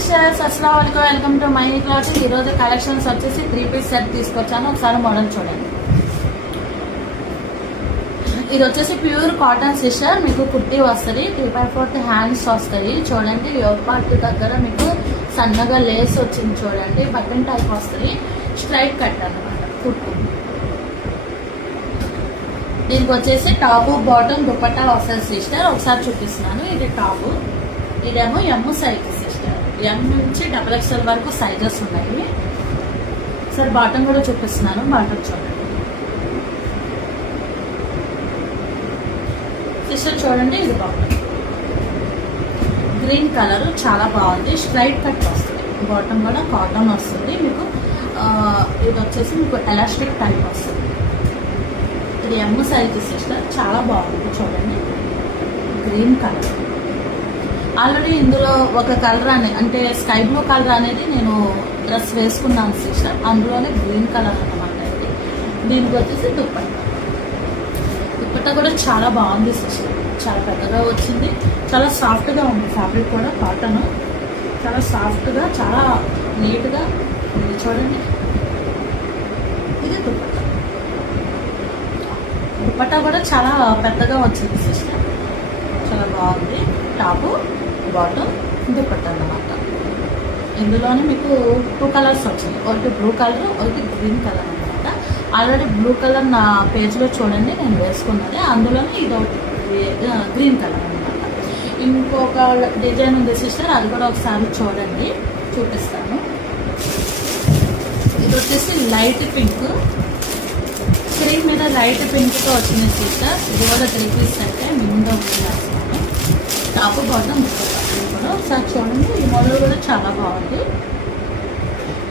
Sisters, అస్సలాము అలైకుం. Welcome to my cloth. ఈరోజు collections వచ్చేసి 3 పీస్ సెట్ తీసుకొచ్చాను. ఒకసారి మోడల్ చూడండి. ఇది వచ్చేసి ప్యూర్ కాటన్ సిస్టర్. మీకు కుర్తీ వస్తుంది, 3/4 హ్యాండ్స్ వస్తాయి. చూడండి, యోగ్ పార్ట్ దగ్గర మీకు సన్నగా లేస్ వచ్చింది. చూడండి, బటన్ టైప్ వస్తుంది, స్ట్రైట్ కట్ అన్నమాట కుర్తీ. దీనికి వచ్చేసి టాపు బాటమ్ దుపట్టా వస్తుంది సిస్టర్. ఒకసారి చూపిస్తున్నాను. ఇది టాపు, ఇదేమో ఎమ్ సైజ్ సిస్టర్. ఎమ్ నుంచి XXL వరకు సైజెస్ ఉన్నాయి. సార్ బాటమ్ కూడా చూపిస్తున్నాను. బాటమ్ చూడండి సిస్టర్. చూడండి, ఇది బాటమ్ గ్రీన్ కలర్, చాలా బాగుంది. స్ట్రైట్ కట్ వస్తుంది. బాటమ్ కూడా కాటన్ వస్తుంది. మీకు ఇది వచ్చేసి మీకు ఎలాస్టిక్ టైప్ వస్తుంది. ఇది ఎమ్ సైజ్ సిస్టర్, చాలా బాగుంది. చూడండి, గ్రీన్ కలర్. ఆల్రెడీ ఇందులో ఒక కలర్ అంటే స్కై బ్లూ కలర్ అనేది నేను డ్రెస్ వేసుకున్నాను సిస్టర్. అందులోనే గ్రీన్ కలర్ అన్నమాట. ఇది దీనికి వచ్చేసి దుపట్టా కూడా చాలా బాగుంది సిస్టర్. చాలా పెద్దగా వచ్చింది, చాలా సాఫ్ట్గా ఉంది. ఫ్యాబ్రిక్ కూడా కాటన్, చాలా సాఫ్ట్గా, చాలా నీట్గా ఉంది. చూడండి, ఇది దుపట్టా కూడా చాలా పెద్దగా వచ్చింది సిస్టర్. చాలా బాగుంది. టాపు బాటమ్ దుపట్టా అన్నమాట. ఇందులోనే మీకు 2 కలర్స్ వచ్చింది. ఒకటి బ్లూ కలర్, ఒకటి గ్రీన్ కలర్ అనమాట. ఆల్రెడీ బ్లూ కలర్ నా పేజ్లో చూడండి నేను వేసుకున్నది. అందులోనే ఇది ఒకటి గ్రీన్ కలర్ అనమాట. ఇంకొక డిజైన్ ఉంది సిస్టర్, అది కూడా ఒకసారి చూడండి, చూపిస్తాను. ఇది వచ్చేసి లైట్ పింక్, స్క్రీన్ మీద లైట్ పింక్తో వచ్చింది సిస్టర్. ఇది కూడా 3 పీస్ అయితే మినిమం ఉంది. టాప్ బాటమ్ కూడా ఒకసారి చూడండి. ఈ మోడల్ కూడా చాలా బాగుంది.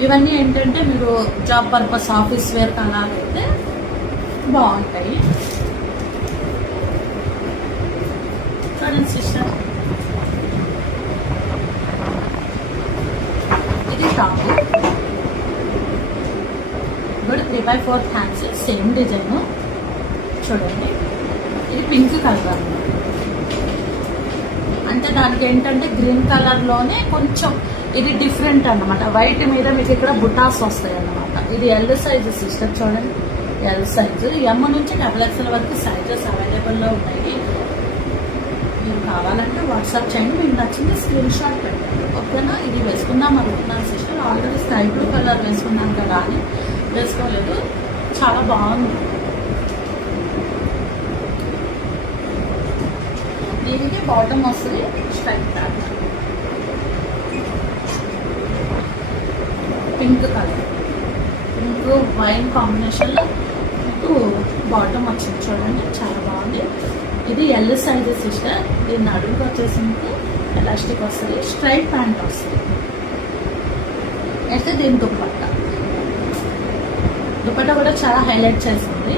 ఇవన్నీ ఏంటంటే మీరు జాబ్ పర్పస్, ఆఫీస్ వేర్ అలాగైతే బాగుంటాయి. చూడండి సిస్టర్, ఇది టాప్ కూడా 3/4 హ్యాండ్స్, సేమ్ డిజైన్. చూడండి, ఇది పింక్ కలర్ అన్నమాట. అంటే దానికి ఏంటంటే గ్రీన్ కలర్లోనే కొంచెం ఇది డిఫరెంట్ అన్నమాట. వైట్ మీద మీకు ఇక్కడ బుటాస్ వస్తాయి అన్నమాట. ఇది ఎల్ సైజు సిస్టర్. చూడండి, ఎల్ సైజు. ఎమ్ నుంచి XXL వరకు సైజెస్ అవైలబుల్లో ఉన్నాయి. మీరు కావాలంటే వాట్సాప్ చేయండి. మీకు నచ్చింది స్క్రీన్ షాట్ పెట్టండి, ఓకేనా? ఇది వేసుకుందాం అనుకుంటున్నాను sister. Already sky blue colour వేసుకున్నాను కదా అని వేసుకోలేదు. చాలా బాగుంది. దీనికి బాటమ్ వస్తుంది straight pant, pink colour, pink wine కాంబినేషన్లో మీకు బాటమ్ వచ్చింది. చూడండి, చాలా బాగుంది. ఇది ఎల్ సైజ్ సిస్టర్. దీన్ని అడుగుకి వచ్చేసి మీకు ఎలాస్టిక్ వస్తుంది, స్ట్రైట్ ప్యాంట్ వస్తుంది. అయితే దీని దుపట్టా కూడా చాలా హైలైట్ చేసింది.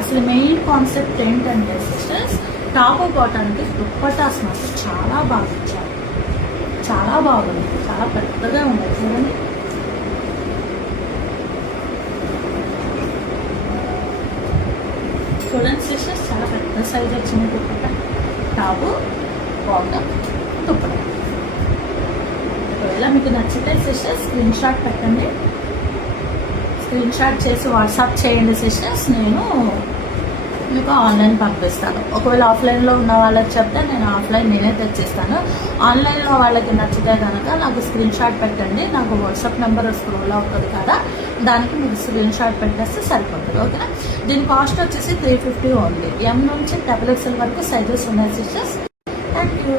అసలు మెయిన్ కాన్సెప్ట్ ఏంటంటే సిస్టర్స్, టాప్ బాటానికి దుప్పటాస్ మాత్రం చాలా బాగా ఇచ్చారు. చాలా బాగుంది, చాలా పెద్దగా ఉంది. చూడండి, చూడండి సిస్టర్స్, చాలా పెద్ద సైజ్ వచ్చింది దుప్పట్టా. Top bottom dupatta. ఒకవేళ మీకు నచ్చితే సిస్టర్స్ స్క్రీన్ షాట్ పెట్టండి. స్క్రీన్ షాట్ చేసి వాట్సాప్ చేయండి సిస్టర్స్. నేను మీకు ఆన్లైన్ పంపిస్తాను. ఒకవేళ ఆఫ్లైన్లో ఉన్న వాళ్ళకి చెప్తే నేను ఆఫ్లైన్ నేనే తెచ్చిస్తాను. ఆన్లైన్లో వాళ్ళకి నచ్చితే కనుక నాకు స్క్రీన్ షాట్ పెట్టండి. నాకు వాట్సాప్ నెంబర్ స్క్రోల్ అవుతుంది కదా, దానికి మీకు స్క్రీన్ షాట్ పెట్టేస్తే సరిపోతుంది, ఓకేనా? దీని కాస్ట్ వచ్చేసి 350 ఓన్లీ. ఎమ్ నుంచి XXL వరకు సైజెస్ ఉన్నాయి సిస్టర్స్. Thank you.